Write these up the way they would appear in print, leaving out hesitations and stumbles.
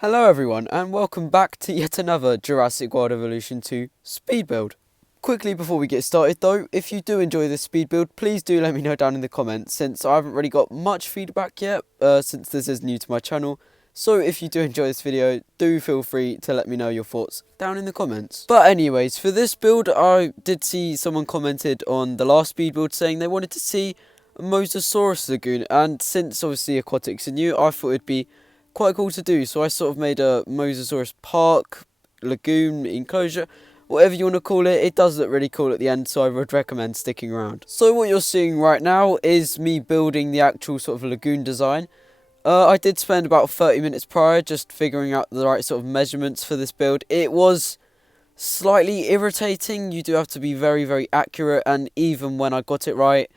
Hello everyone and welcome back to yet another Jurassic World Evolution 2 speed build. Quickly before we get started though, if you do enjoy this speed build, please do let me know down in the comments, since I haven't really got much feedback yet, since this is new to my channel. So if you do enjoy this video, do feel free to let me know your thoughts down in the comments. But anyways, for this build, I did see someone commented on the last speed build saying they wanted to see a MOSASAURUS Lagoon, and since obviously aquatics are new, I thought it'd be quite cool to do, so I sort of made a MOSASAURUS park, lagoon, enclosure, whatever you want to call it. It does look really cool at the end, so I would recommend sticking around. So what you're seeing right now is me building the actual sort of lagoon design. I did spend about 30 minutes prior just figuring out the right sort of measurements for this build. It was slightly irritating. You do have to be very, very accurate, and even when I got it right,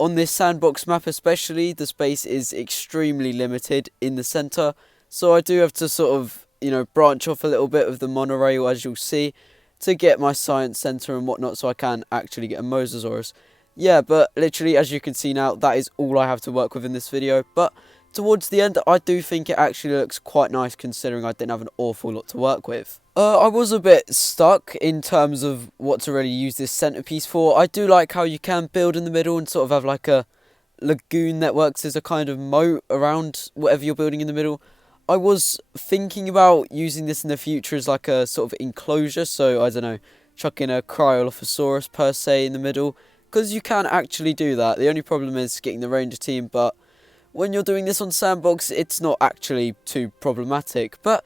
on this sandbox map especially, the space is extremely limited in the centre, so I do have to sort of, branch off a little bit of the monorail, as you'll see, to get my science centre and whatnot, so I can actually get a MOSASAURUS. Yeah, but literally, as you can see now, that is all I have to work with in this video, but towards the end, I do think it actually looks quite nice considering I didn't have an awful lot to work with. I was a bit stuck in terms of what to really use this centerpiece for. I do like how you can build in the middle and sort of have like a lagoon that works as a kind of moat around whatever you're building in the middle. I was thinking about using this in the future as like a sort of enclosure, so I don't know, chucking a Cryolophosaurus per se in the middle, because you can actually do that. The only problem is getting the ranger team, but when you're doing this on sandbox, it's not actually too problematic. But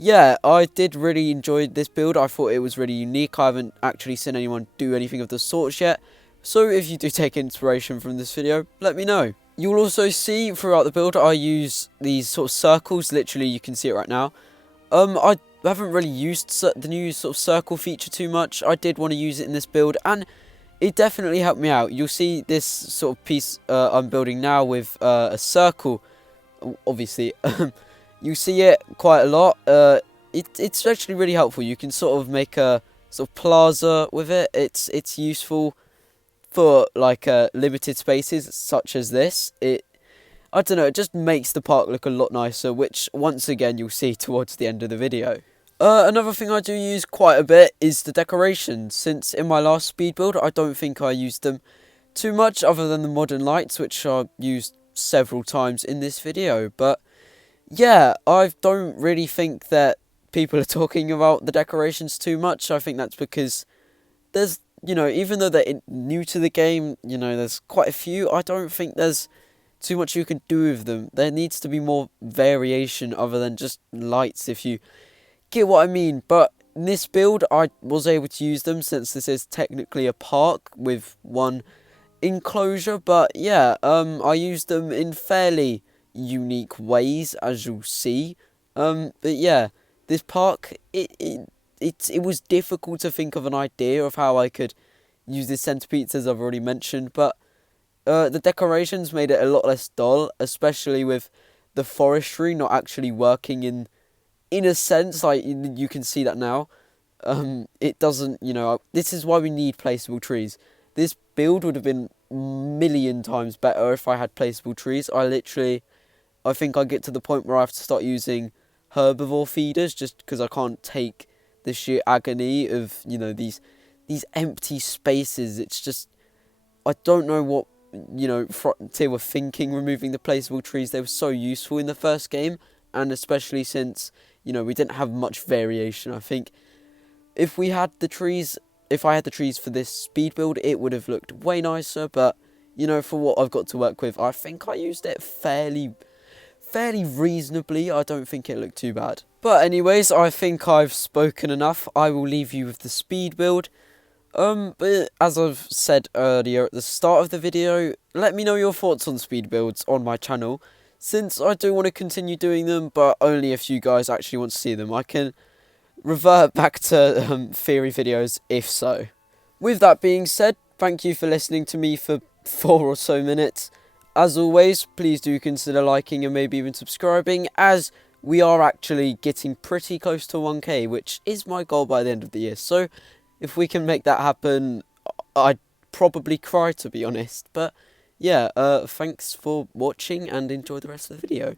yeah, I did really enjoy this build. I thought it was really unique. I haven't actually seen anyone do anything of the sorts yet, so if you do take inspiration from this video, let me know. You'll also see throughout the build I use these sort of circles. Literally, you can see it right now. I haven't really used the new sort of circle feature too much. I did want to use it in this build, and it definitely helped me out. You'll see this sort of piece I'm building now with a circle, obviously. You see it quite a lot. It's actually really helpful. You can sort of make a sort of plaza with it. It's useful for like limited spaces such as this. I don't know, it just makes the park look a lot nicer, which once again you'll see towards the end of the video. Another thing I do use quite a bit is the decorations, since in my last speed build I don't think I used them too much other than the modern lights, which are used several times in this video. But yeah, I don't really think that people are talking about the decorations too much. I think that's because there's, even though they're new to the game, there's quite a few. I don't think there's too much you can do with them. There needs to be more variation other than just lights, if you get what I mean. But in this build, I was able to use them since this is technically a park with one enclosure. But yeah, I used them in fairly unique ways, as you'll see. But yeah, this park, it was difficult to think of an idea of how I could use this centerpiece, as I've already mentioned, but the decorations made it a lot less dull, especially with the forestry not actually working in a sense. Like, you can see that now. It doesn't, this is why we need placeable trees. This build would have been a million times better if I had placeable trees. I think I get to the point where I have to start using herbivore feeders just because I can't take the sheer agony of, these empty spaces. It's just, I don't know what, Frontier were thinking removing the placeable trees. They were so useful in the first game, and especially since, we didn't have much variation. I think if I had the trees for this speed build, it would have looked way nicer, but, for what I've got to work with, I think I used it fairly reasonably. I don't think it looked too bad. But anyways, I think I've spoken enough. I will leave you with the speed build. But as I've said earlier at the start of the video, let me know your thoughts on speed builds on my channel, since I do want to continue doing them, but only if you guys actually want to see them. I can revert back to theory videos if so. With that being said, thank you for listening to me for 4 or so minutes. As always, please do consider liking and maybe even subscribing, as we are actually getting pretty close to 1k, which is my goal by the end of the year. So if we can make that happen, I'd probably cry, to be honest. But yeah, thanks for watching and enjoy the rest of the video.